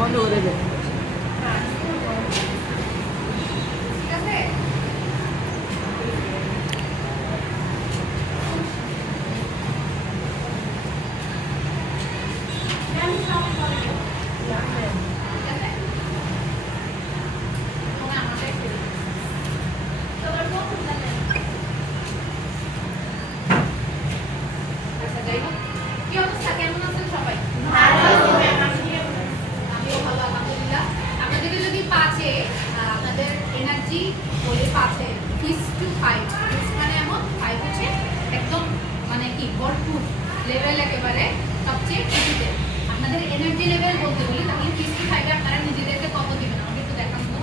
বন্ধ করে দে। ঠিক আছে? আচ্ছা যাই হোক, কি অবস্থা, কেমন আছেন সবাই? আমিও ভালো আলহামদুলিল্লাহ। আপনাদেরকে যদি পাঁচে আপনাদের এনার্জি বলে পাঁচে 6 to 5, মানে এমন 5 হচ্ছে একদম মানে কি ভরপুর লেভেল, একেবারে সবচেয়ে কিছুতে আপনাদের এনার্জি লেভেল বলতে বলি, তাহলে 6 to 5 আপনারা নিজেদেরকে কত দিবেন আমাকে একটু দেখান তো।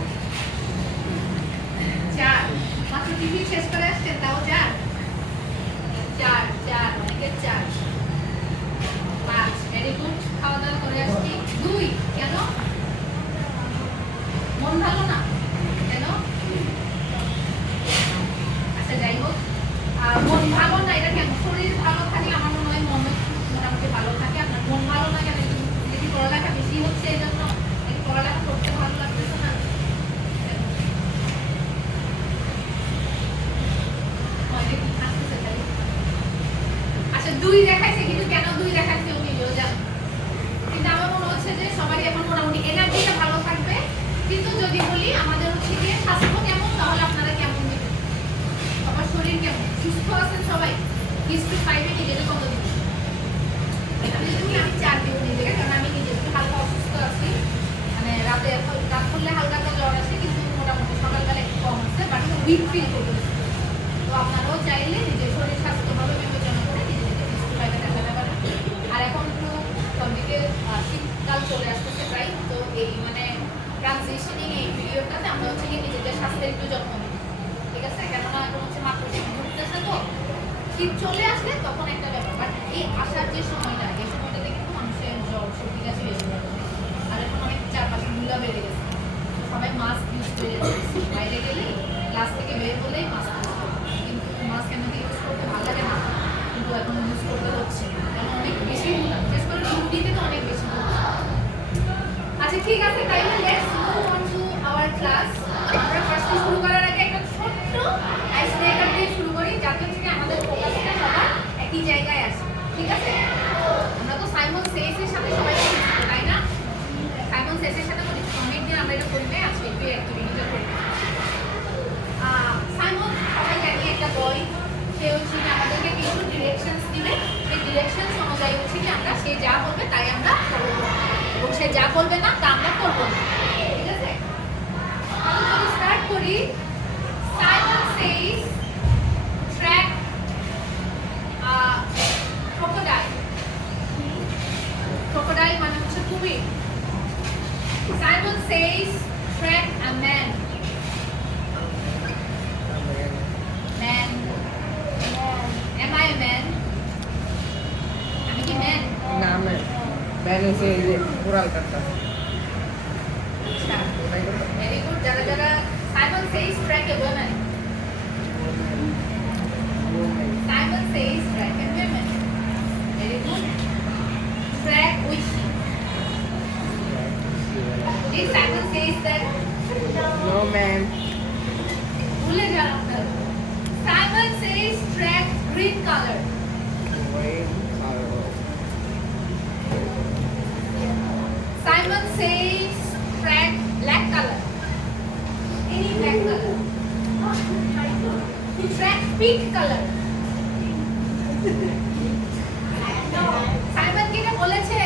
4, মাত্র টিভি শেষ করে আসছেন, তাও 4 4 অনেকের 4। 5, ভেরি গুড, খাওয়া দাওয়া করে আসছি। 2, কেন মন ভালো না? কেন? আচ্ছা যাই হোক, মন ভালো না এটা কেন? শরীর ভালো থাকে আমার মনে হয় মন মোটামুটি ভালো থাকে। আপনার মন ভালো না কেন? যদি পড়ালেখা বেশি হচ্ছে এই জন্য পড়ালেখা করতে ভালো লাগতেছে না? আচ্ছা 2 দেখাইছে, কিন্তু কেন 2 দেখাইছে ও নিজেও জানে। কিন্তু আমার মনে হচ্ছে যে সবারই এখন মোটামুটি এনার্জিটা ভালো থাকবে। কিন্তু যদি বলি আমাদের হচ্ছে গিয়ে স্বাস্থ্য কেমন, তাহলে আপনারা কেমন দিবেন? সবার শরীর কেমন, সুস্থ আছেন সবাই? 6 to 5 নিজেকে কত দিবেন? আমি 4 দিব নিজেকে, কারণ আমি নিজে একটু হালকা অসুস্থ আছি। মানে রাত করলে হালকা একটা জ্বর আছে, কিন্তু মোটামুটি সকালবেলা একটু কম আছে, বাট উইক ফিল করতেছি। তো আপনারাও চাইলে নিজের শরীর স্বাস্থ্যভাবে বিবেচনা করে নিজেদেরকে 6 to 5 দেখাতে পারেন। আর এখন একটু সবদিকে শীতকাল চলে আসতেছে প্রায়, তো এই মানে ট্রানজিশনিং এই পিরিয়ডটাতে আমরা হচ্ছে কি নিজেদের স্বাস্থ্যের একটু যত্ন নিই, ঠিক আছে? কেননা এখন হচ্ছে মাত্র শীত ঢুকতেছে, তো শীত চলে আসলে তখন একটা ব্যাপার, বাট এই আসার যে সময়টা, এই সময়টাতে কিন্তু মানুষের জ্বর সর্দি কাশি বেশি হবে। আর এখন অনেক চারপাশে ধুলা বেড়ে গেছে, তো সবাই মাস্ক ইউজ করে যাচ্ছে, বাইরে গেলেই ক্লাস থেকে বের হলেই মাস্ক ইউজ করে। কিন্তু মাস্ক এমনিতে ইউজ করতে ভালো লাগে না, কিন্তু এখন ইউজ করতে হচ্ছে, কারণ অনেক বেশি ধুলা, বিশেষ করে ডিউটিতে তো অনেক বেশি ধুলা। আচ্ছা ঠিক আছে, তাইলে let's move on to our class. আমরা ফার্স্টে শুরু করার আগে একটা ছোট্ট আইস ব্রেকার দিয়ে শুরু করি, যাতে থেকে আমাদের ফোকাসটা সবার একই জায়গায় আসে, ঠিক আছে? আমরা তো সাইমন সেসের সাথে সবাই পরিচিত, তাই না? সাইমন সেসের সাথে পরিচিত, অনেক দিন আমরা এটা করি নাই, আজকে একটু অ্যাক্টিভিটিটা করি। সাইমন সবাই জানি একটা বই, সে হচ্ছে কি আমাদেরকে কিছু ডিরেকশনস দিবে, এই ডিরেকশনস অনুযায়ী হচ্ছে কি আমরা, সে যা বলবে তাই আমরা করবো, এবং সে যা বলবে না তা আমরা করবো না, ঠিক আছে? আমি যদি স্টার্ট করি, Simon says track crocodile. Crocodile মানে হচ্ছে কুমির। Simon says track a man. Man, am I a man? আমি কি ম্যান? না ম্যান এসে এই যে কোরাল কাটটা। আচ্ছা ভেরি গুড। যারা যারা Simon says track a woman, Simon says track a woman, very good. Track with ship. Did Simon says that? No man. ভুলে যান আপনারা। Simon says track green color. Simon says track black color. Any black color. Track pink color. Simon কি না বলেছে?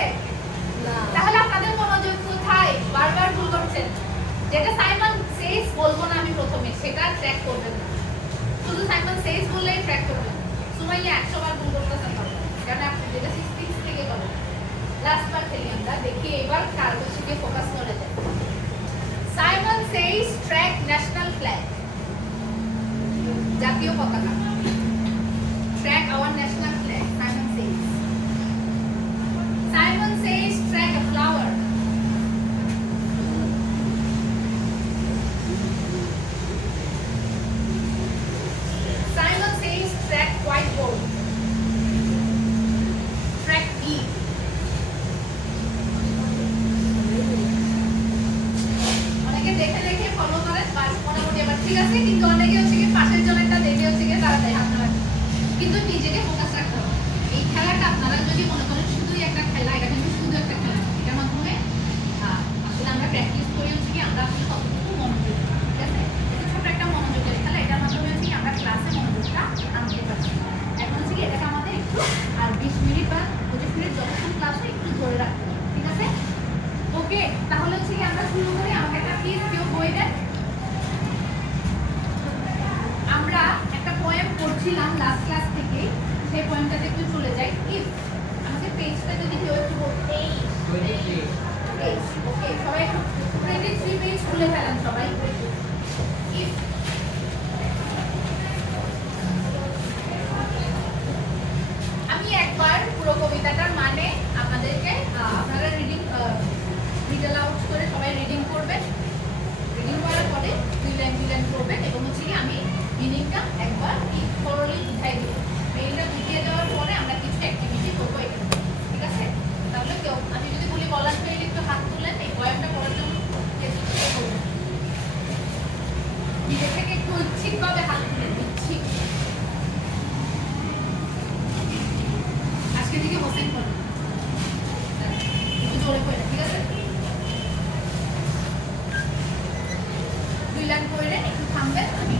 তাহলে আপনাদের মনোযোগ কোথায়? বারবার ভুল করছেন। যেটা সাইমন সেজ বলবো না আমি প্রথমে, সেটা ট্র্যাক করবেন না। শুধু সাইমন সেজ বললেই ট্র্যাক করবেন। সুমাইয়া 100 বার ভুল করতেছেন, কারণ আপনি যেটা 6 থেকে করবেন। লাস্ট বার থেকে আমরা দেখি এবার কার হচ্ছে কি ফোকাস করে যায়। Simon says track national flag, জাতীয় পতাকা। Track our national flag, Simon Sage. Simon says track a flower. Simon says track whiteboard. Track E. ঠিক আছে, কিন্তু অনেকে হচ্ছে কি পাশের জনেরটা দেখে হচ্ছে কি তাড়াতাড়ি হাত নাড়াবে, কিন্তু নিজেকে ফোকাস রাখতে হবে। এই খেলাটা আপনারা যদি মনে করেন শুধুই একটা খেলা, এটা কিন্তু শুধু একটা খেলা, এটার মাধ্যমে আসলে আমরা প্র্যাকটিস করি হচ্ছে কি আমরা আসলে কতটুকু মনোযোগ, ঠিক আছে, এটা ছোট একটা মনোযোগের খেলা, এটার মাধ্যমে হচ্ছে কি আমরা ক্লাসে মনোযোগটা আনতে পারি। এখন হচ্ছে কি এটাকে আমাদের একটু আর 20 মিনিট বা 25 মিনিট যতক্ষণ ক্লাস হয় একটু ধরে রাখতে হবে, ঠিক আছে। ওকে, তাহলে হচ্ছে কি আমরা শুরু করি। আমাকে একটা প্লিজ কেউ বই দেন। আমরা একটা পোয়েম পড়ছিলাম লাস্ট ক্লাস থেকে, সেই পোয়েমটাতে একটু চলে যাই। ইফ আমাকে পেজটা যদি কেউ একটু বলতে, পেজ ওকে, সবাই একটু 23 পেজ খুলে ফেলেন সবাই। ইফ আমি একবার পুরো কবিতাটার মানে আপনাদেরকে আপনারা রিড আউট করে সবাই রিডিং করবেন। রিডিং করার পরে দুই লাইন করবেন এবং হচ্ছে কি আমি মিনিংটা একবার থরলি বুঝাই দেব। মেইলটা বুঝিয়ে দেওয়ার পরে আমরা কিছু অ্যাক্টিভিটি করবো এখানে, ঠিক আছে। তাহলে কেউ আমি যদি বলি বলার পেলে একটু হাত তুলেন, এই পয়েমটা পড়ার জন্য চেষ্টা করবেন। নিজে থেকে একটু ইচ্ছিকভাবে হাত তুলেন, ইচ্ছিক। আজকে থেকে হোসেন করবেন, একটু জোরে করে, ঠিক আছে। দুই লাইন করে একটু থামবেন, আমি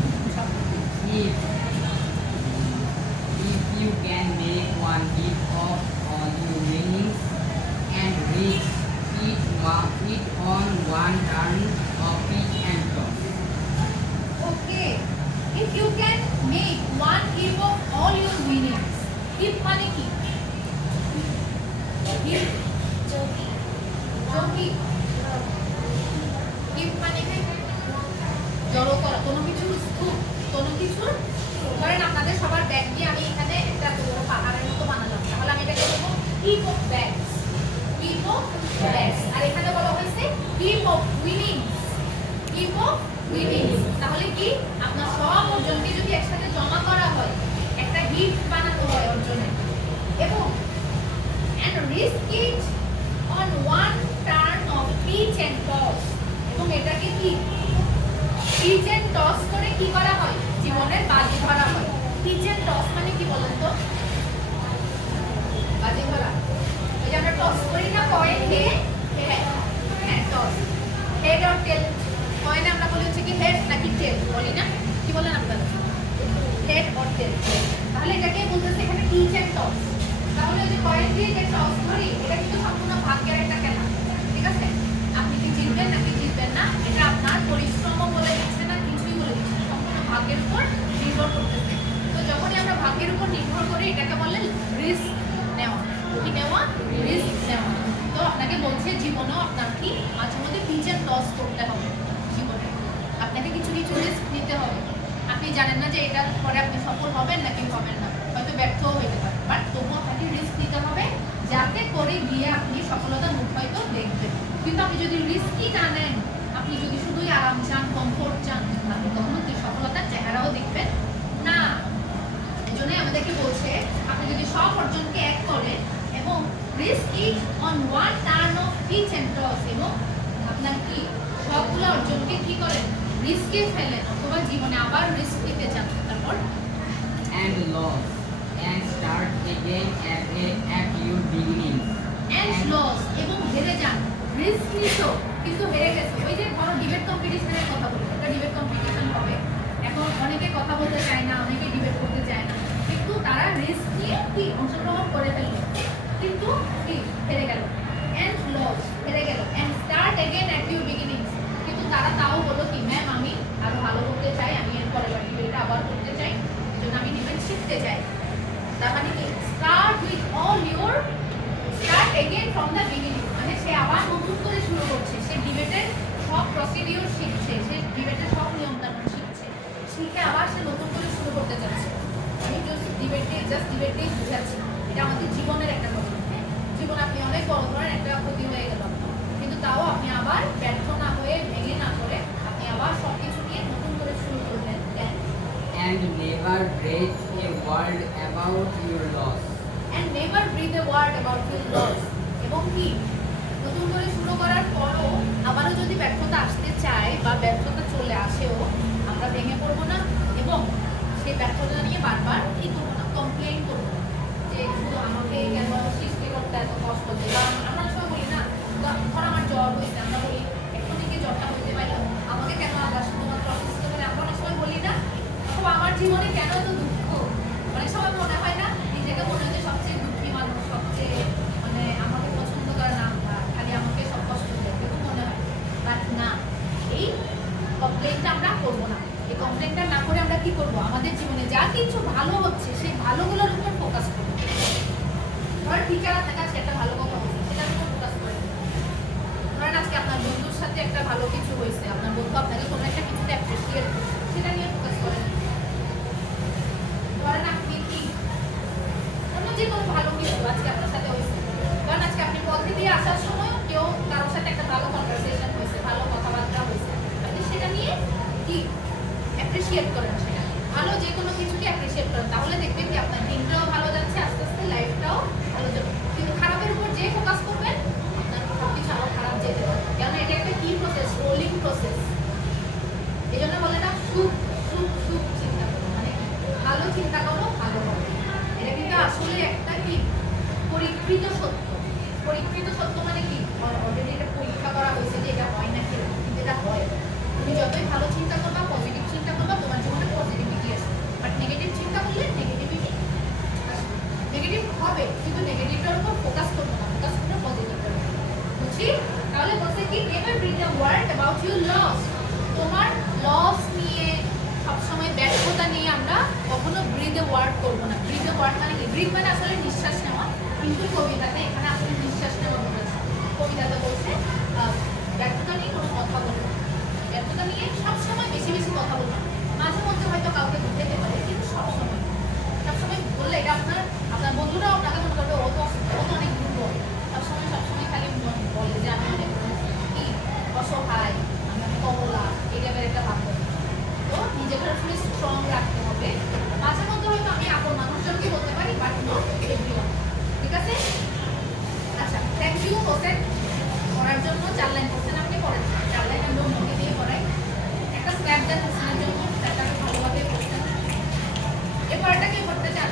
If you can make one heap of all your meanings and reach it on one turn of pitch and toss. okay. If you can make one heap of all your meanings, heap মানে কি? heap jogi heap মানে কি? জড়ো করা, কোনো কিছুর স্তূপ, কোনো কিছুর, ধরেন আপনাদের সবার ব্যাগ দিয়ে আমি এখানে একটা বড় পাহাড়ের মতো বানালাম, তাহলে আমি এটাকে বলবো heap of bags, heap of bags। আর এখানে বলা হয়েছে heap of winnings, heap of winnings। তাহলে কি আপনার সব অর্জনকে যদি একসাথে জমা করা হয়, একটা হিপ বানাতে হয় অর্জনের, এবং and risk it on one turn of pitch and toss, এবং এটাকে কি pitch and toss করে কি করা হয়, জীবনের বাজি ধরা হয়। pitch and toss মানে কি বলেন তো? বাজি ধরা, ওই যে আমরা টস করি না কয়েন দিয়ে, হ্যাঁ toss, head or tail, coin আমরা বলি হচ্ছে কি হেড নাকি টেল বলি না, কি বলেন আপনারা? হেড অর টেল। তাহলে এটাকে বলতেছে এখানে pitch and toss। তাহলে ওই যে কয়েন দিয়ে যে টস করি, এটা কিন্তু সম্পূর্ণ ভাগ্যের একটা খেলা, ঠিক আছে। আপনি কি জিতবেন নাকি জিতবেন না, এটা আপনার পরিশ্রমও বলে দিচ্ছে না, কিছুই বলে দিচ্ছে না, সম্পূর্ণ ভাগ্যের উপর নির্ভর করতেছে। তো যখনই আমরা ভাগ্যের উপর নির্ভর করি, এটাকে বলে রিস্ক নেওয়া। কি নেওয়া? রিস্ক নেওয়া। তো আপনাকে বলছে জীবনেও আপনার কি মাঝে মধ্যে pitch and toss করতে হবে। জীবনে আপনাকে কিছু কিছু রিস্ক নিতে হবে। আপনি জানেন না যে এটার পরে আপনি সফল হবেন নাকি হবেন না, হয়তো ব্যর্থও হতে পারেন, বাট তবুও আপনাকে রিস্ক নিতে হবে, যাতে করে গিয়ে আপনি সফলতার মুখ হয়তো দেখবেন। কিন্তু আপনি যদি রিস্কই না নেন, আপনি যদি শুধুই আরাম চান, কমফোর্ট চান, আপনি কখনো সফলতার চেহারাও দেখবেন না। এই জন্যই আমাদেরকে বলছে আপনি যদি সব অর্জনকে এক করেন এবং risk it on one turn of pitch and toss, এবং আপনার কি সবগুলো অর্জনকে কি করেন, রিস্কে ফেলেন, অথবা জীবনে আবার রিস্ক নিতে চান, তারপর And loss and start again at your beginning. and loss, এবং হেরে যান, রিস্ক নিছো কিন্তু হেরে গেছে। ওই যে ধরো ডিবেট কম্পিটিশনের কথা বলি, এটা ডিবেট কম্পিটিশন হবে, এখন অনেকে কথা বলতে চায় না, অনেকে ডিবেট করতে চায় না, কিন্তু তারা রিস্ক নিয়ে কি অংশগ্রহণ করে ফেললো, কিন্তু কি হেরে গেল, and লস, হেরে গেল, and start again at your beginning, কিন্তু তারা তাও বলো কি ম্যাম আমি আরো ভালো করতে চাই, আমি এর পরের ডিবেটটা আবার করতে চাই, এজন্য আমি ডিবেট শিখতে চাই। তার মানে কি start with all your start again from the beginning, মানে সে আবার নতুন করে শুরু করছে, সে ডিবেটের সব প্রসিডিউর শিখছে, সে ডিবেটের সব নিয়ম কানুন শিখছে, শিখে আবার সে নতুন করে শুরু করতে যাচ্ছে। আমি জাস্ট ডিবেটে বুঝাচ্ছি, এটা আমাদের জীবনের একটা কথা। জীবন আপনি অনেক বড় ধরনের একটা ক্ষতি হয়ে গেল, কিন্তু তাও আপনি আবার ব্যর্থ না হয়ে, ভেঙে না করে, আপনি আবার সব কিছু নিয়ে নতুন করে শুরু করলেন। And never breathe a word about your loss. And never breathe a word about your loss, এবং কি নতুন করে শুরু করার পরও আবারও যদি ব্যর্থতা আসতে চায় বা ব্যর্থতা চলে আসেও, আমরা ভেঙে জ্বর হয়েছে আমরা বলি এখনই কি জ্বরটা হইতে পারলো আমাকে কেন আবার শুধুমাত্র অসুস্থ করে আমরা অনেক সময় বলি না তো আমার জীবনে কেন এত দুঃখ অনেক সময় মনে হয় না নিজেকে মনে হয় যে সবচেয়ে দুঃখী মানুষ সবচেয়ে মানে আমাকে পছন্দ করে না খালি আমাকে সব কষ্ট দেবে এরকম মনে হয় বাট না এই কমপ্লেনটা আমরা করবো না এই কমপ্লেনটা না করে আমরা কি করবো আমাদের জীবনে যা কিছু ভালো হচ্ছে সেই ভালোগুলোর উপর ফোকাস করবো ধরেন টিচার আপনার কাছে একটা ভালো কথা বলছে সেটার উপর ফোকাস করে ধরেন আজকে আপনার বন্ধুর সাথে একটা ভালো কিছু হয়েছে আপনার বন্ধু আপনাকে কোনো একটা কিছুতে অ্যাপ্রিসিয়েট করছে সেটা নিয়ে ফোকাস করেন ধরেন আপনি কি অন্য যে কোনো ভালো কিছু আজকে আপনার সাথে হয়েছে কারণ আজকে আপনি পথে দিয়ে আসার সময় কেউ কারোর সাথে একটা ভালো কনভারসেশন হয়েছে ভালো কথাবার্তা হয়েছে আপনি সেটা নিয়ে কি অ্যাপ্রিসিয়েট করেন সেটা ভালো যে কোনো কিছুকে অ্যাপ্রিসিয়েট করেন তাহলে দেখবেন কি আপনার দিনটাও ভালো যাচ্ছে আস্তে আস্তে লাইফটাও ভালো যাবে কিন্তু খারাপের উপর যে ফোকাস করবেন আপনার সব কিছু আরও খারাপ যেতে পারে কারণ এটা একটা কি প্রসেস রোলিং প্রসেস এই জন্য বলে না সুখ সুখ সুখ চিন্তা করো মানে ভালো চিন্তা করো ভালো হবে এটা কিন্তু আসলে একটা কি পরীক্ষিত সত্য পরীক্ষিত সত্য মানে কি অলরেডি এটা পরীক্ষা করা হয়েছে যে এটা হয় না কিরকম কিন্তু এটা হয় তুমি যতই ভালো চিন্তা করবা পজিটিভ চিন্তা করবা তোমার জীবনে পজিটিভিটি আসবে বাট নেগেটিভ চিন্তা করলে নেগেটিভিটি আসবে নেগেটিভ হবে কিন্তু নেগেটিভটার উপর ফোকাস করবো না ফোকাস করবো পজিটিভটার উপর বুঝছি তাহলে বলছে কি never bring a word about your loss তোমার লস নিয়ে সবসময় ব্যর্থতা নিয়ে আমরা কখনো ব্রিথ এ ওয়ার্ড করবো না ব্রিথ এ ওয়ার্ড মানে কি ব্রিথ মানে আসলে নিঃশ্বাস নেওয়া কিন্তু কবিতাতে এখানে আসলে নিঃশ্বাস নেওয়া বলেছে কবিতাতে বলছে ব্যর্থতা নিয়ে কোনো কথা বলবো ব্যর্থতা নিয়ে সবসময় বেশি বেশি কথা বলবো মাঝে মধ্যে হয়তো কাউকে বুঝতে পারে কিন্তু সবসময় বললে এটা আপনার বন্ধুরাও আপনাকে মনে করবে ও তো অনেক দুর্বল সবসময় খালি বলে যে আমি অনেক কি অসহায় আমি অনেক অবলা এই টাইপের একটা ভাব তো নিজেকে আসলে স্ট্রং রাখতে হবে মাঝে মধ্যে হয়তো আমি আপন মানুষজনকে বলতে পারি বাট নট এভরিওয়ান ঠিক আছে আচ্ছা থ্যাংক ইউ হোসেন পড়ার জন্য 4 লাইন হোসেন আপনি পড়েন 4 লাইন আমরা অন্যকে দিয়ে পড়াই একটা স্ক্র্যাপ দেন হোসেনের জন্য স্ক্র্যাপটাকে ভালোভাবে পড়তেন এই পড়াটা কি পড়তে চান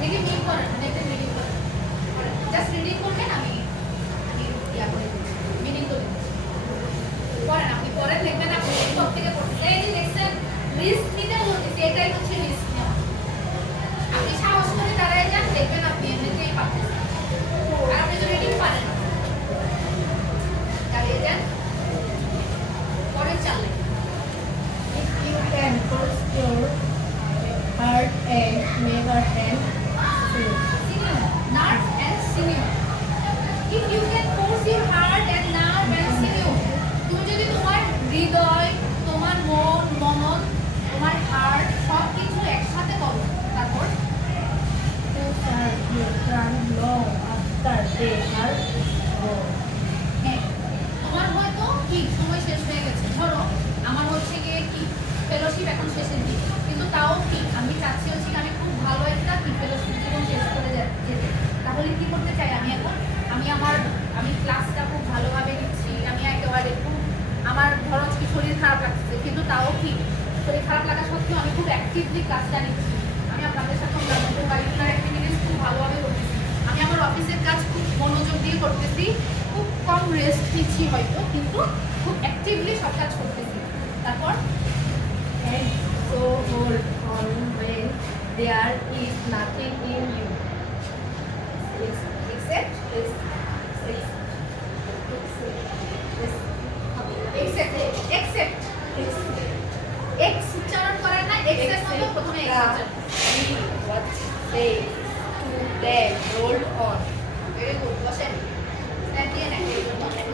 দেখি মিনিং করেন দেখতে মিনিং করেন জাস্ট রিডিং করবেন আমি ইয়া করে দিচ্ছি মিনিং করে দিচ্ছি পড়েন আপনি পড়েন দেখবেন আপনি সব থেকে পড়তে এই যে দেখছেন রিস্ক নিতে বলতেছি এটাই হচ্ছে রিস্ক নেওয়া আপনি সাহস করে দাঁড়ায় যান দেখবেন আপনি এমনিতেই পাচ্ছেন আর আপনি তো রিডিং পারেন দাঁড়িয়ে যান পরের চালে If you can force your heart and never hand feel. sinew nerve and sinew if you can force your heart and nerve and sinew তুমি যদি তোমার হৃদয় তোমার মন মনন তোমার হার্ট সব কিছু একসাথে করো তারপর To serve you run long after they are gone. হ্যাঁ তোমার হয়তো কি সময় শেষ হয়ে গেছে ধরো আমার হচ্ছে গিয়ে কি ফেলোশিপ এখন শেষের দিকে কিন্তু তাও কি আমি চাচ্ছি হচ্ছে আমি খুব ভালো একটা কি ফেলোশিপ জীবন শেষ করে যেতে তাহলে কি করতে চাই আমি এখন আমি ক্লাসটা খুব ভালোভাবে নিচ্ছি আমি একেবারে খুব আমার ধরো কি শরীর খারাপ লাগছে কিন্তু তাও কি শরীর খারাপ লাগা সত্ত্বেও আমি খুব অ্যাক্টিভলি ক্লাসটা নিচ্ছি আমি আপনাদের সাথে কারিকুলার অ্যাক্টিভিটিস খুব ভালোভাবে করতেছি আমি আমার অফিসের কাজ খুব মনোযোগ দিয়ে করতেছি খুব কম রেস্ট নিচ্ছি হয়তো কিন্তু খুব অ্যাক্টিভলি সব কাজ করতেছি তারপর And so hold on when there is nothing in you. accept accept x উচ্চারণ করেন না x এর সঙ্গে প্রথমে x উচ্চারণ What say to them hold on. Very good বসেন স্ট্যান্ড দিয়ে নেন বসেন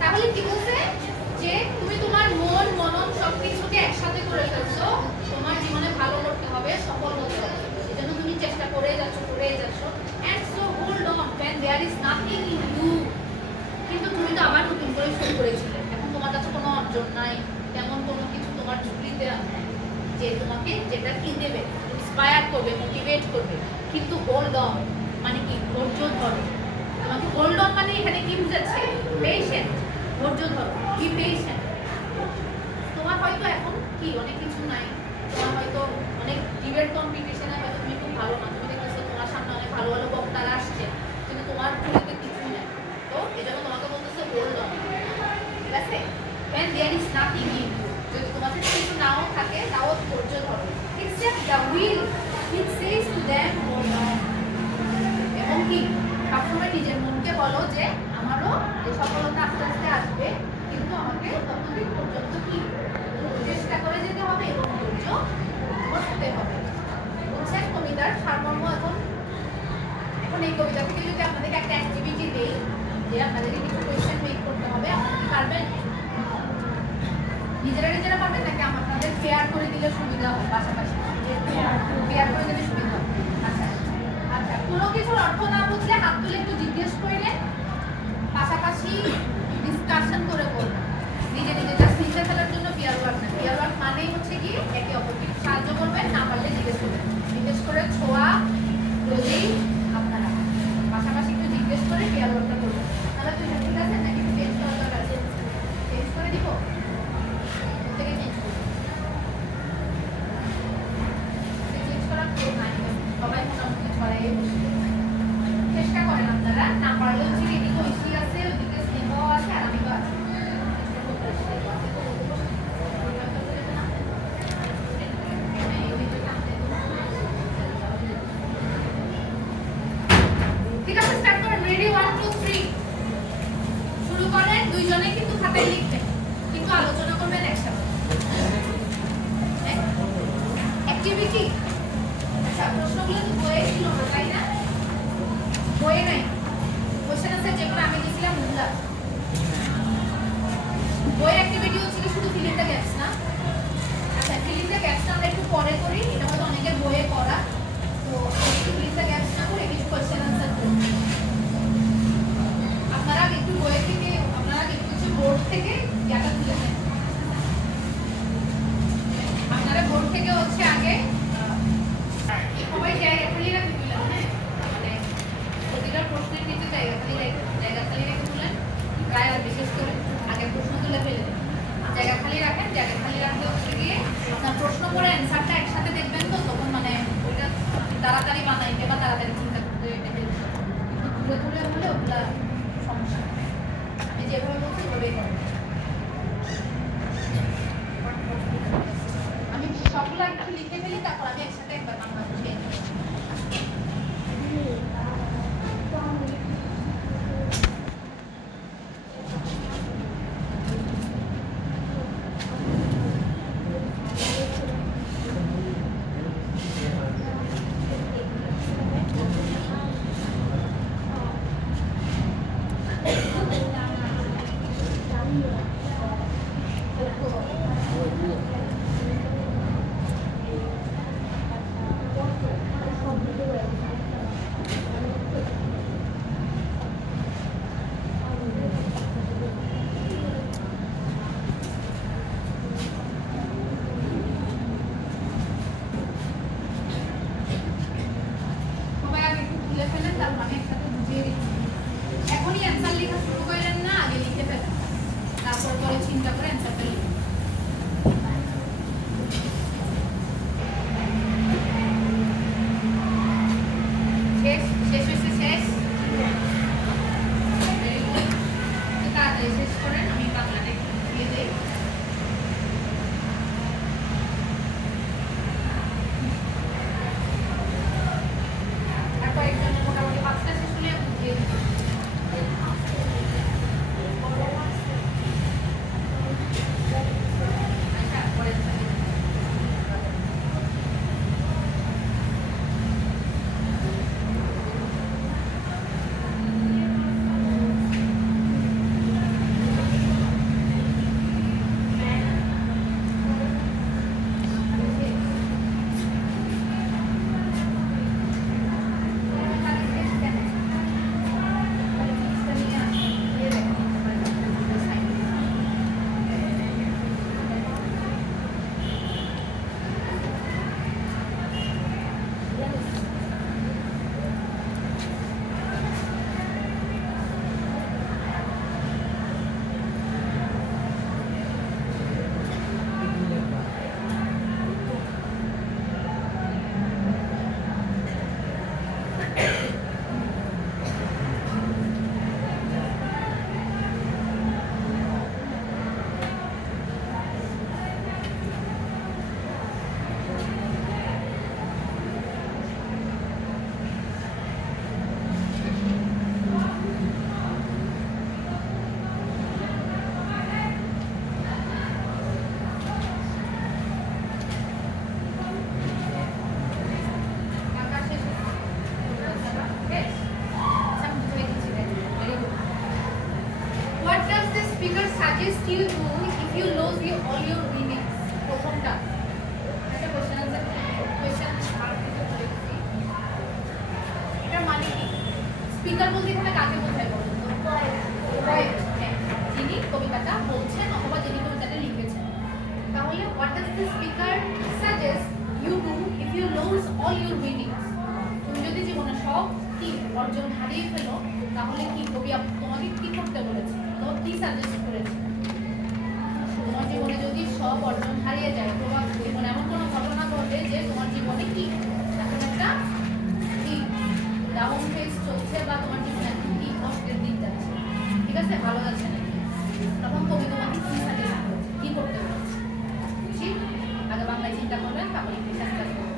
তাহলে কি বলছে যে তুমি তোমার মন মনন সবকিছুকে একসাথে করে ফেলছো তোমার জীবনে ভালো করতে হবে সফল হতে হবে এজন্য তুমি চেষ্টা করে যাচ্ছ and so hold on when there is nothing in you কিন্তু তুমি তো আবার নতুন করে শুরু করেছিলে এখন তোমার কাছে কোনো অর্জন নাই তেমন কোনো কিছু তোমার ঝুলিতে নাই যে তোমাকে যেটা কি দেবে ইন্সপায়ার করবে মোটিভেট করবে কিন্তু হোল্ড অন মানে কি ধৈর্য ধরো তোমাকে হোল্ড অন মানে এখানে কি বোঝাচ্ছে পেশেন্ট ধৈর্য ধরো বি পেশেন্ট তোমার হয়তো এখন কি অনেক কিছু নাই তোমার হয়তো অনেক ডিবেট কম্পিটিশনে হয়তো তুমি খুব ভালো না তুমি দেখতেছো তোমার সামনে অনেক ভালো ভালো বক্তারা আসছে কিন্তু তোমার ঝুলিতে কিছুই নাই যে আমারও এই সফলতা আস্তে আস্তে আসবে, কিন্তু আমাকে ততদিন পর্যন্ত কি চেষ্টা করে যেতে হবে এবং ধৈর্য ধরতে হবে। বুঝছেন কবিতার সারমর্ম? এখন এই কবিতা থেকে যদি আপনাদেরকে একটা অ্যাক্টিভিটি দেই যে আপনাদেরকে কিছু কোয়েশ্চেন মেক করতে হবে, আপনারা কি পারবেন? নিজেরা পারবেন নাকি আপনাদের শেয়ার করে দিলে সুবিধা হবে? পাশাপাশি শেয়ার করে দিলে সুবিধা হবে। আচ্ছা আচ্ছা, কোনো কিছুর অর্থ না বুঝলে হাত তুলে একটু জিজ্ঞেস করলেন, পাশাপাশি ডিসকাশন করে বলবেন। নিজে জাস্ট লিখে ফেলার জন্য পিয়ার ওয়ার্ক না। পিয়ার ওয়ার্ক মানেই হচ্ছে কি একে অপরকে সাহায্য করবেন, না পারলে জিজ্ঞেস করবেন। জিজ্ঞেস করে ছোঁয়া যদি আপনারা পাশাপাশি একটু জিজ্ঞেস করে পিয়ার ওয়ার্কটা করবেন। তাহলে তুই ঠিক আছে নাকি একটু চেঞ্জ করার দরকার আছে? চেঞ্জ করে দিব থেকে চেঞ্জ করবো। চেঞ্জ করার কেউ নাই, সবাই মোটামুটি ছড়াই চেষ্টা করেন আপনারা। না পারলে হচ্ছে এদিকে ঐশী আছে, ওইদিকে স্নেহ আছে, আর আমিও আছি। ঠিক আছে, স্টার্ট করেন। রেডি, 1 2 3 শুরু করেন। দুইজনে কিন্তু খাতায় লিখবেন, কিন্তু আলোচনা করবেন একসাথে। অ্যাক্টিভিটি আচ্ছা, প্রশ্নগুলো তো বইয়ে ছিল না তাই না? বইয়ে নাই কোশ্চেন আছে যেগুলো আমি দিয়েছিলাম ওগুলা। বইয়ের অ্যাক্টিভিটি হচ্ছে কি শুধু ফিল ইন দ্য গ্যাপস না? আচ্ছা, ফিল ইন দ্য গ্যাপসটা আমরা একটু পরে করি, এটা হয়তো অনেকের বইয়ে করা। তো একটু ফিল ইন দ্য গ্যাপস না করে কিছু কোশ্চেন আনসার করুন। আপনারা একটু বইয়ে থেকে, আপনারা একটু হচ্ছে বোর্ড থেকে ইয়াটা তুলে নেন। আপনারা বোর্ড থেকে হচ্ছে আগে সবাই জায়গা খালি রাখে তুলেন। হ্যাঁ, মানে প্রতিটা প্রশ্নের নিচে জায়গা খালি রেখে তুলেন। প্রায় বিশেষ করে আগের প্রশ্ন তুলে ফেলে দেন, জায়গা খালি রাখেন। জায়গা খালি রাখলে হচ্ছে গিয়ে আপনার প্রশ্ন করে অ্যান্সারটা একসাথে দেখবেন, তো তখন মানে ওইটা তাড়াতাড়ি বানাইতে বা তাড়াতাড়ি চিন্তা করতে দূরে দূরে হলে ওগুলা সমস্যা। আমি যেভাবে বলছি ওইভাবেই করবেন। আমি সবগুলো একটু লিখে ফেলি, তারপর আমি একসাথে একবার বাংলা বুঝিয়ে দিই। সবাই আগে একটু তুলে ফেলেন, তারপর আমি একসাথে বুঝিয়ে দিচ্ছি। এখনই অ্যান্সার লেখা শুরু করেন না, আগে লিখে ফেলেন, তারপর পরে চিন্তা করে অ্যান্সারটা লিখুন। শেষ শেষ হয়েছে, শেষ। Very good. একটু তাড়াতাড়ি শেষ করেন, আমি বাংলাটা একটু বুঝিয়ে দিই। আর কয়েকজনের মোটামুটি 5টা শেষ হলে বুঝিয়ে দিই। Suggest you to if you lose you all your winnings? প্রথমটা একটা কোশ্চেন আনসার কোশ্চেন আর কিছু বলেছি। এটা মানে কি? স্পিকার বলতে এখানে কাকে বোঝায় বলুন তো? Poet, হ্যাঁ, যিনি কবিতাটা বলছেন অথবা যিনি কবিতাটা লিখেছেন। তাহলে what does the speaker suggest you do if you lose all your winnings? তুমি যদি জীবনে সব কি অর্জন হারিয়ে ফেলো, তাহলে কি কবি তোমাকে কি করতে বলেছে, তো কি সাজেস্ট করেছে? তোমার জীবনে যদি সব অর্জন হারিয়ে যায়, তোমার জীবনে এমন কোনো ঘটনা ঘটে যে তোমার জীবনে কি এখন একটা কি ডাউন ফেজ চলছে, বা তোমার জীবনে এখন কি কষ্টের দিন যাচ্ছে, ঠিক আছে, ভালো যাচ্ছে না, তখন কবি তোমাকে কি সাজেস্ট করেছে, কি করতে বলেছে? ঠিক, আগে বাংলায় চিন্তা করবেন, তারপরে ইংলিশে আনসার করবেন।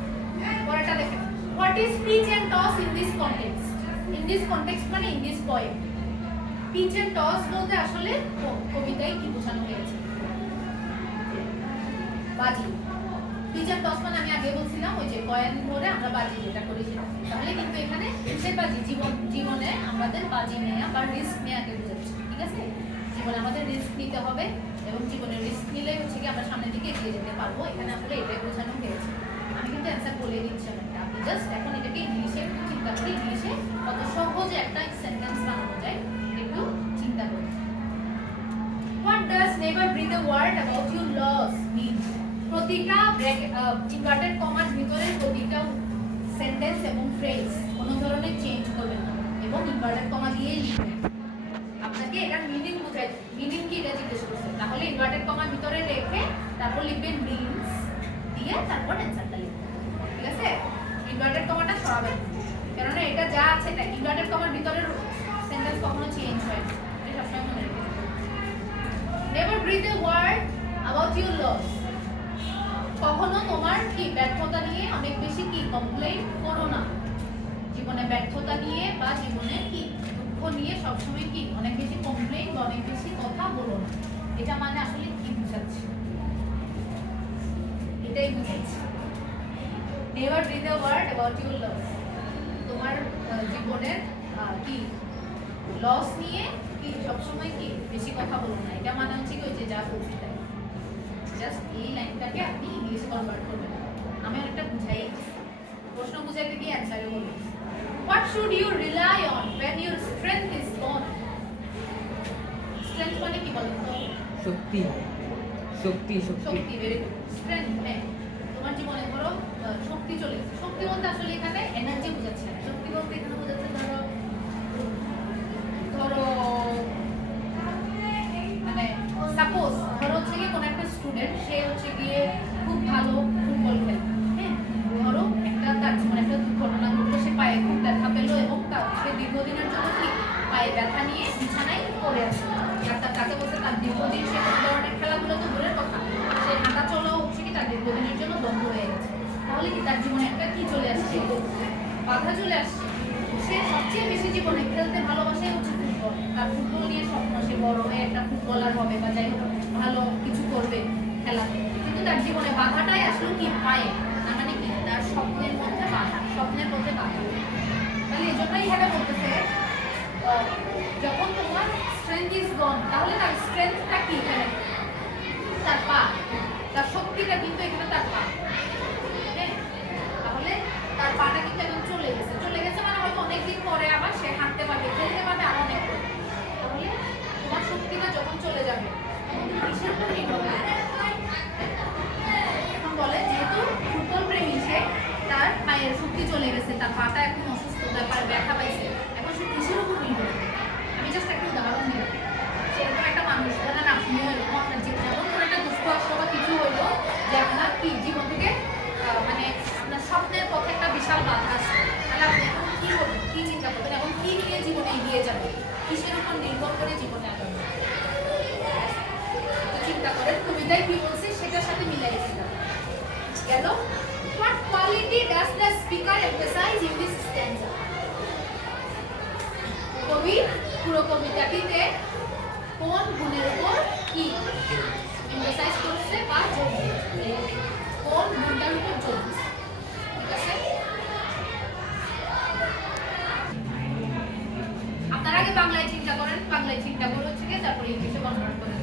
পরেরটা দেখেন, what is pitch and toss in this context? In this context মানে in this poem. Pitch and toss বলতে আসলে কবিতায় কি বোঝানো হয়েছে? বাজি। পিচ এন্ড টস মানে আমি আগে বলছিলাম ওই যে কয়েন ধরে আমরা বাজি যেটা করি সেটা। তাহলে কিন্তু এখানে কিসের বাজি? জীবনে আমাদের বাজি নেওয়া বা রিস্ক নেওয়াকে বোঝাচ্ছে, ঠিক আছে? জীবনে আমাদের রিস্ক নিতে হবে, এবং জীবনের রিস্ক নিলে হচ্ছে কি আমরা সামনের দিকে এগিয়ে যেতে পারবো। এখানে আসলে এটাই বোঝানো হয়েছে। আমি কিন্তু অ্যান্সার বলে দিচ্ছি একটা, আপনি জাস্ট এখন এটাকে ইংলিশে একটু চিন্তা করি, ইংলিশে কত সহজে একটা সেন্টেন্স বানানো যায় একটু চিন্তা করি। What does never breathe a word about your loss mean? প্রতিটা ইনভার্টেড কমার ভিতরে প্রতিটা সেন্টেন্স এবং ফ্রেজ কোনো ধরনের চেঞ্জ করবেন না, এবং ইনভার্টেড কমা দিয়েই লিখবেন। আপনাকে এটার মিনিং বুঝাই, মিনিং কি এটা জিজ্ঞেস করছে, তাহলে ইনভার্টেড কমার ভিতরে রেখে তারপর লিখবেন মিনস দিয়ে তারপর অ্যান্সারটা লিখবেন, ঠিক আছে? ইনভার্টেড কমাটা সরাবেন, কারণ এটা যা আছে এটা ইনভার্টেড কমার ভিতরের সেন্টেন্স কখনো চেঞ্জ হয় না, এটা সবসময় মনে রাখবেন। Never breathe a word about your loss. কখনো তোমার কি ব্যর্থতা নিয়ে অনেক বেশি কি কমপ্লেইন করো না। জীবনে ব্যর্থতা নিয়ে বা জীবনে কি দুঃখ নিয়ে সবসময় কি অনেক বেশি কমপ্লেইন বা অনেক বেশি কথা বলো না। এটা মানে আসলে কি বুঝাচ্ছে? এটাই বুঝাচ্ছে। Never breathe a word about your loss. তোমার জীবনের কি লস নিয়ে কি সবসময় কি বেশি কথা বলো না। এটা মানে হচ্ছে কি ওই যে যা বলছি তাই, জাস্ট এই লাইনটাকে আপনি ইংলিশে কনভার্ট করবেন। আমি অনেকটা বুঝাই, প্রশ্ন বুঝাইতে গিয়ে অ্যান্সারে বলবেন। What should you rely on when your strength is gone? Strength মানে কি বলেন তো? শক্তি শক্তি শক্তি শক্তি, ভেরি গুড। স্ট্রেংথ, হ্যাঁ, তোমার জীবনে ধরো শক্তি চলে গেছে। শক্তি বলতে আসলে এখানে এনার্জি বোঝাচ্ছে না। শক্তি বলতে এখানে বোঝাচ্ছে ধরো মানে সাপোজ ধরো হচ্ছে গিয়ে কোনো একটা স্টুডেন্ট, সে হচ্ছে গিয়ে খুব ভালো ফুটবল খেলে, হ্যাঁ, ধরো একটা তার জীবনে একটা দুর্ঘটনা ঘটলো, সে পায়ে খুব ব্যথা পেলো এবং সে দীর্ঘদিনের জন্য কি পায়ে ব্যথা নিয়ে বিছানায় পড়ে আছে। ডাক্তার তাকে বলছে তার দীর্ঘদিন সে কোনো ধরনের খেলাধুলা তো দূরের কথা, সে হাঁটা চলাও হচ্ছে কি তার দীর্ঘদিনের জন্য বন্ধ হয়ে গেছে। তাহলে কি তার জীবনে একটা কি চলে আসছে? বাধা চলে আসছে। সে সবচেয়ে বেশি জীবনে খেলতে ভালোবাসে হচ্ছে ফুটবল। তার ফুটবল নিয়ে স্বপ্ন, সে বড় হয়ে একটা ফুটবলার হবে বা যাই হোক ভালো কিছু করবে খেলাতে। কিন্তু তার জীবনে বাধাটাই আসলে কি পায়, তার মানে কি তার স্বপ্নের মধ্যে বাধা, স্বপ্নের মধ্যে বাধা। তাহলে এই জন্যই এটা বলতেছে যখন তোমার স্ট্রেংথ ইজ গন, তাহলে তার স্ট্রেংথটা কি এখানে? তার পা, তার শক্তিটা কিন্তু এখানে তার পা, হ্যাঁ। তাহলে তার পাটা কিন্তু এখন চলে গেছে, চলে গেছে মানে হয়তো অনেকদিন পরে আবার সে হাঁটতে পারবে, খেলতে পারবে আর অনেক। তাহলে তোমার শক্তিটা যখন চলে যাবে তখন তুমি কিসের উপর নির্ভর করবে? এখন বলে যেহেতু ফুটবল প্রেমী, সে তার পায়ের শক্তি চলে গেছে, তার পাটা এখন অসুস্থ, তার ব্যথা পাইছে, এখন সে কিসের উপর নির্ভর করবে? আমি জাস্ট একটা উদাহরণ দিলাম। সেরকম একটা মানুষ ধরেন আপনিও এরকম, আপনার জীবনে এমন কোনো একটা দুঃখ আসলো বা কিছু হইলো যে আপনার কি জীবন থেকে মানে আপনার স্বপ্নের পথে একটা বিশাল বাধা আসে, তাহলে আপনি এখন কি করবেন, কি চিন্তা করবেন এবং কি নিয়ে জীবনে এগিয়ে যাবেন, কিসের উপর নির্ভর করে জীবনে আগাবেন? চিন্তা করেন কবিতায় কি বলছে সেটার সাথে মিলাই চিন্তা গেল। What quality does the speaker emphasize in this stanza? কবি পুরো কবিতাটিতে কোন গুণের উপর কি এমফাসাইজ করছে বা জোর দিয়েছে, কোন গুণটার উপর জোর দিয়েছে, ঠিক আছে? আপনারা আগে বাংলায় চিন্তা করেন, বাংলায় চিন্তা করে হচ্ছে তারপরে ইংলিশে কনভার্ট করেন।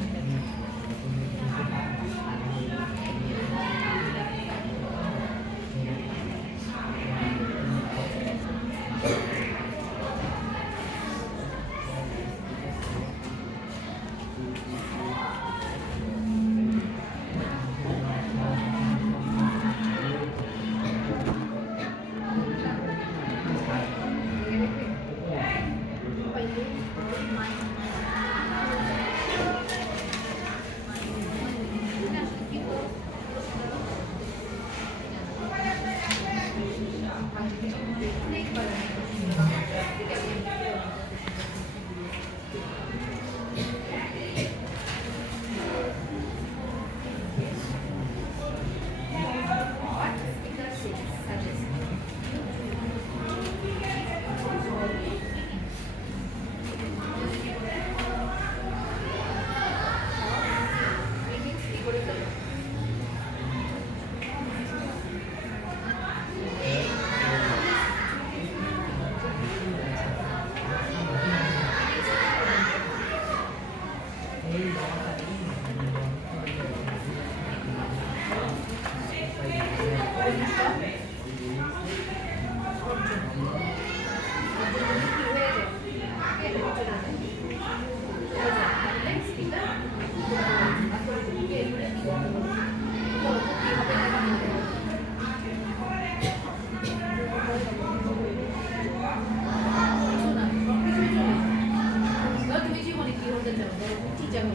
যাবে,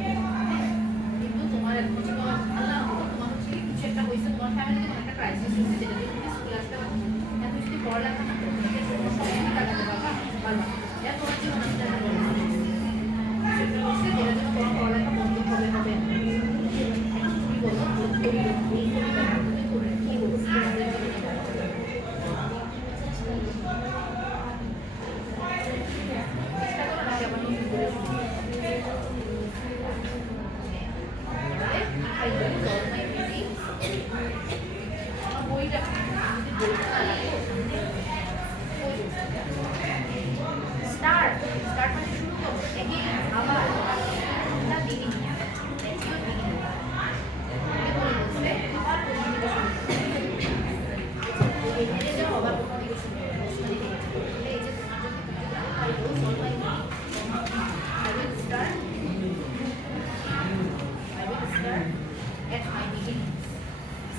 কিন্তু তোমার এখন হচ্ছে আল্লাহ তোমার হচ্ছে কিছু একটা হয়েছে, তোমার ফ্যামিলিতে কোনো একটা ক্রাইসিস হয়েছে, যেটা দিয়ে তুমি স্কুলে আসতে পারছো না। এখন যদি পড়ালেখা না করতে তোমার সবসময় টাকাতে পারবা পারবা, এটা তোমার জীবন আসতে হবে সেটা হচ্ছে যেটা জন্য তোমার পড়ালেখা বন্ধ হবে হবে না। এখন তুমি বলো এই কবিতাটা তুমি করে কি বলছো তোমাদের জীবনে? চেষ্টা করো না যেমন তুমি করে বইটা স্টার্ট স্টার্ট মানে শুরু করো, এগেইন আবার না বিগিনিং লেটস ইউ বিগিনিং বলে বলছে আবার প্রথম থেকে শুরু করো, এগিয়ে যাও আবার প্রথম থেকে শুরু করো। এই যে তোমার যদি I will start at my beginning.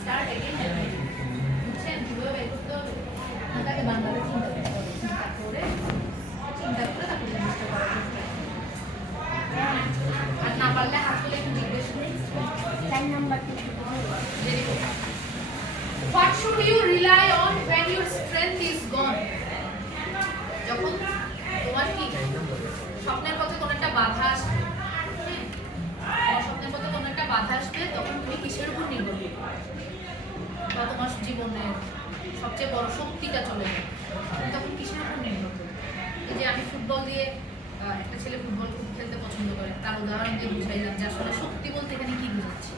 Start again at my beginning. বুঝছেন কিভাবে বের করতে হবে? আপনাকে বাংলাতে চিন্তা করতে হবে, চিন্তা করে তারপরে জিনিসটা করার চেষ্টা করবেন। আর না পারলে হাত তুলে একটু জিজ্ঞেস করুন। Line number 2. Very good. What should you rely on when your strength is gone? যখন তোমার কি স্বপ্নের পথে কোনো একটা বাধা আসবে, তোমার স্বপ্নের পথে কোনো একটা বাধা আসবে, তখন তুমি কিসের উপর নির্ভর করবে? বা তোমার জীবনের সবচেয়ে বড় শক্তিটা চলে যাবে, তুমি তখন কিসের উপর নির্ভর করবে? এই যে আমি ফুটবল দিয়ে একটা ছেলে ফুটবল খুব খেলতে পছন্দ করে, তার উদাহরণ দিয়ে বুঝাইলাম যে আসলে শক্তি বলতে এখানে কি বোঝাচ্ছে।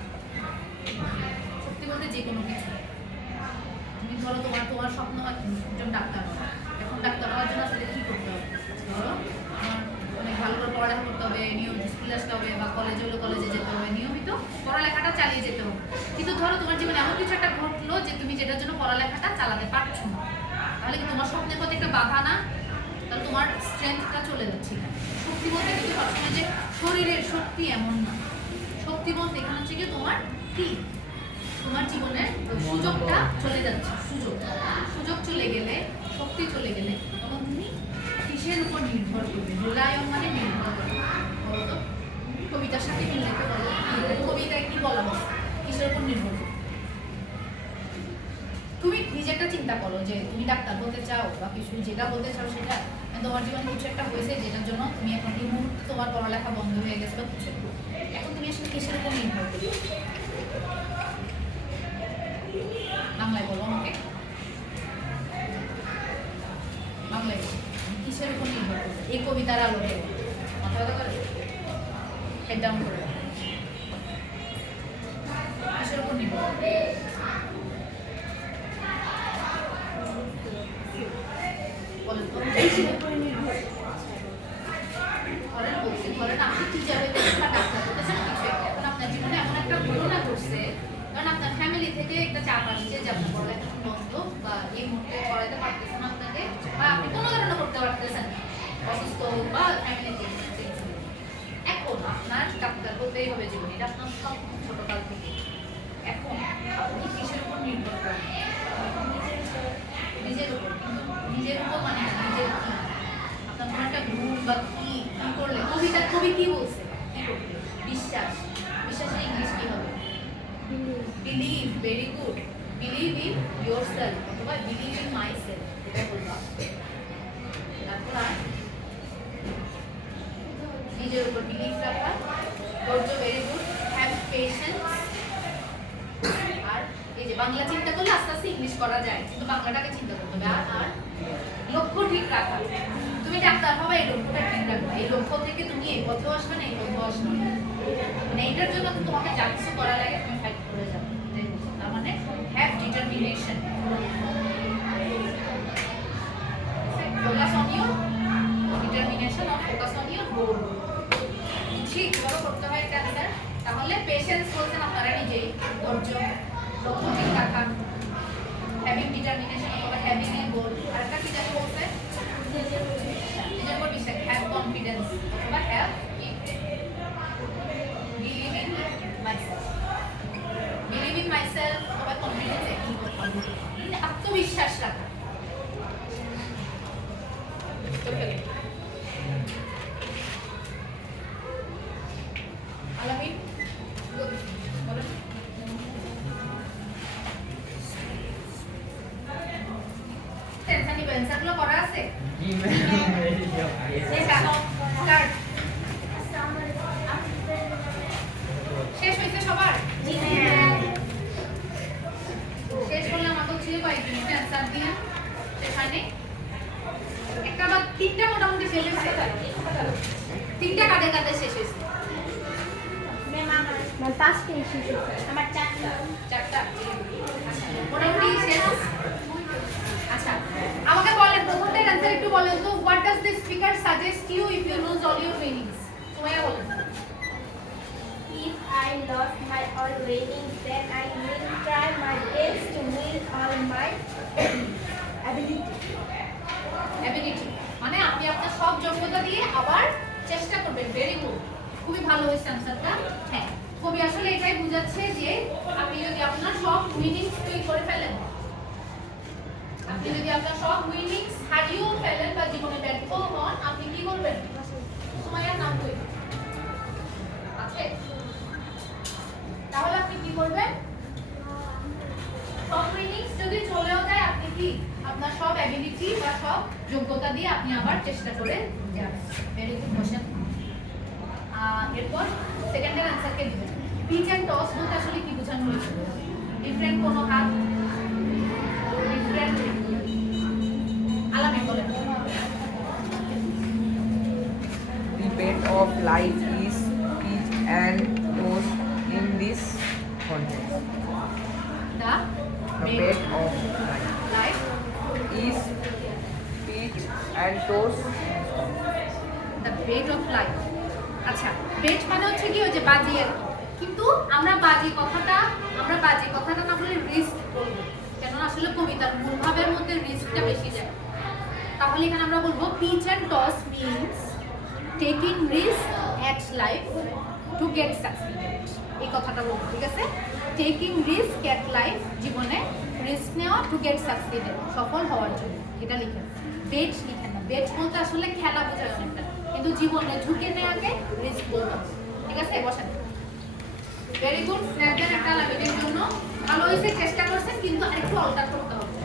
শক্তি বলতে যে কোনো কিছু। তুমি ধরো তোমার স্বপ্ন একজন ডাক্তার হওয়া, এখন ডাক্তার হওয়ার জন্য আসলে কি করতে হবে? ধরো আমার অনেক ভালো করে পড়ালেখা করতে হবে, নিয়মিত স্কুলে আসতে হবে, বা কলেজে হলে কলেজে যেতে হবে, নিয়মিত পড়ালেখাটা চালিয়ে যেতে হবে। কিন্তু ধরো তোমার জীবনে এমন কিছু একটা ঘটলো যে তুমি যেটার জন্য পড়ালেখাটা চালাতে পারছো না, তাহলে কি তোমার স্বপ্নের পথে একটা বাধা না? তাহলে তোমার স্ট্রেংথটা চলে যাচ্ছে। শক্তি বলতে কিন্তু সবসময় যে শরীরের শক্তি এমন না, শক্তি বলতে এখানে হচ্ছে কি তোমার কি তোমার জীবনের সুযোগটা চলে যাচ্ছে। সুযোগ চলে গেলে, শক্তি চলে গেলে তখন তুমি কিসের উপর নির্ভর করবে? রিলায়ন মানে নির্ভর করবে। বলো তো কবিতার সাথে মিলে তো বলো, কবিতায় কি বলা বলো, কিসের উপর নির্ভর করবে? তুমি নিজেরটা চিন্তা করো যে তুমি ডাক্তার হতে চাও বা কিছু যেটা বলতে চাও সেটা, তোমার জীবনে কিছু একটা হয়েছে যেটার জন্য তুমি এখন এই মুহূর্তে তোমার পড়ালেখা বন্ধ হয়ে গেছে বা কিছু, এখন তুমি আসলে কিসের উপর নির্ভর করবে? বাংলায় বলো আমাকে, বাংলায় কিসের উপর নির্ভর করবে? এই কবিতার আলোকে মাথা ব্যথা করে হেড ডাউন করে কিসের উপর নির্ভর করবে? বলেন তো কিসের উপর নির্ভর? ধরেন আপনি কি যাবে ডাক্তার করতেছেন কিছু একটা, এখন আপনার জীবনে এমন একটা ঘটনা ঘটছে, কারণ আপনার ফ্যামিলি থেকে একটা চাপ আসছে যে আপনার পড়ালেখা বন্ধ বা এই মুহূর্তে পড়াতে পারতেছেন আপনাকে, বা আপনি কোনো কারণে করতে পারতেছেন না, অসুস্থ হোক বা ফ্যামিলি থেকে। এখন আপনার ডাক্তার হতেই হবে জীবনে, এটা আপনার সব ছোটকাল থেকে। এখন আপনি কিসের উপর নির্ভর করেন? নিজের উপর। নিজের উপর মানে নিজের কি? আপনার কোনো একটা গ্রুপ বা কি করলে, কবি কি বলছে, কি করবে? বিশ্বাস। বিশ্বাসের ইংলিশ কি হবে? Believe. Very good. Believe in yourself অথবা বিলিভ ইন মাইসেলফ, এটা বলবো। তারপর নিজের উপর বিলিভ রাখা, ধৈর্য। Very good. Have patience. আর এই যে বাংলা চিন্তা করলে আস্তে আস্তে ইংলিশ করা যায়, কিন্তু বাংলাটাকে চিন্তা করতে হবে। আর লক্ষ্য ঠিক রাখা। তুমি ডাক্তার হবে, এই লক্ষ্যটা ঠিক রাখবে, এই লক্ষ্য থেকে তুমি এই পথেও আসবে না, এই পথেও আসবে না, মানে এইটার জন্য তোমাকে যা কিছু করা লাগে তুমি ফাইট করে যাবে। তার মানে have determination. Focus on your determination or focus on your goal. ঠিক কিভাবে করতে হয় এটা স্যার? তাহলে পেশেন্স বলছেন আপনারা নিজেই, ধৈর্য, লক্ষ্য ঠিক রাখা, হ্যাভিং ডিটারমিনেশন অথবা হ্যাভিং এ গোল। আরেকটা কি জানি বলছে? নিজের উপর বিশ্বাস, হ্যাভ কনফিডেন্স অথবা have believe in myself. Believe in myself অথবা কনফিডেন্স, একই কথা, আত্মবিশ্বাস রাখা। কাঁধে কাঁধে শেষ হয়েছে? আমার 5টা ইস্যু আমার 4টা। চারটা। আচ্ছা, মোটামুটি শেষ। আচ্ছা, আমাকে বলেন প্রথমটার অ্যান্সার একটু বলেন তো, what does this speaker suggest you if you lose all your winnings? তোমায় বলেন। If I lost my all winnings, then I will try my best to win all my ability. Ability মানে আপনি আপনার সব যোগ্যতা দিয়ে আবার চেষ্টা করবেন। ভেরি গুড, খুবই ভালো হয়েছে আনসারটা। হ্যাঁ, কবি আসলে এটাই বোঝাচ্ছে যে আপনি যদি আপনার সব উইনিংস তৈরি করে ফেলেন, আপনি যদি আপনার সব উইনিংস হারিয়েও ফেলেন বা জীবনে ব্যর্থ হন, আপনি কি করবেন? সুমাইয়ার নাম কই আছে? তাহলে আপনি কি করবেন? সব উইনিংস যদি চলেও যায়, আপনি কি আপনার সব অ্যাবিলিটি বা সব যোগ্যতা দিয়ে আপনি আবার চেষ্টা করে যাবেন। Very good question. এরপর সেকেন্ডের অ্যান্সারকে দিবেন। পিচ এন্ড টস বলতে আসলে কি বোঝানো হয়েছে? ডিফারেন্ট কোনো হাত, ডিফারেন্ট আলামে বলেন। The bet of life is pitch and toss in this context. The The bet of life life is pitch and toss. The bet of life. আচ্ছা, বেট মানে হচ্ছে কি ওই যে বাজি আর কি। কিন্তু আমরা বাজি কথাটা না বলে রিস্ক বলবো, কেননা আসলে কবিতার মূল ভাবের মধ্যে রিস্কটা বেশি যায়। তাহলে এখানে আমরা বলবো pitch and toss means taking risk at life to get succeeded. এই কথাটা বলবো, ঠিক আছে? টেকিং রিস্ক অ্যাট লাইফ, জীবনে রিস্ক নেওয়া টু গেট সাকসিডেড, সফল হওয়ার জন্য। এটা লিখেন, বেট লিখেন না। বেট বলতে আসলে খেলা বোঝায় অনেকটা, কিন্তু জীবনে ঝুঁকি নেওয়াকে রিস্ক বলতে হবে, ঠিক আছে? বসেন। Very good. স্ন্যাপদের একটা লাভিনের জন্য ভালো হয়েছে, চেষ্টা করছেন, কিন্তু আরেকটু অল্টার করতে হবে।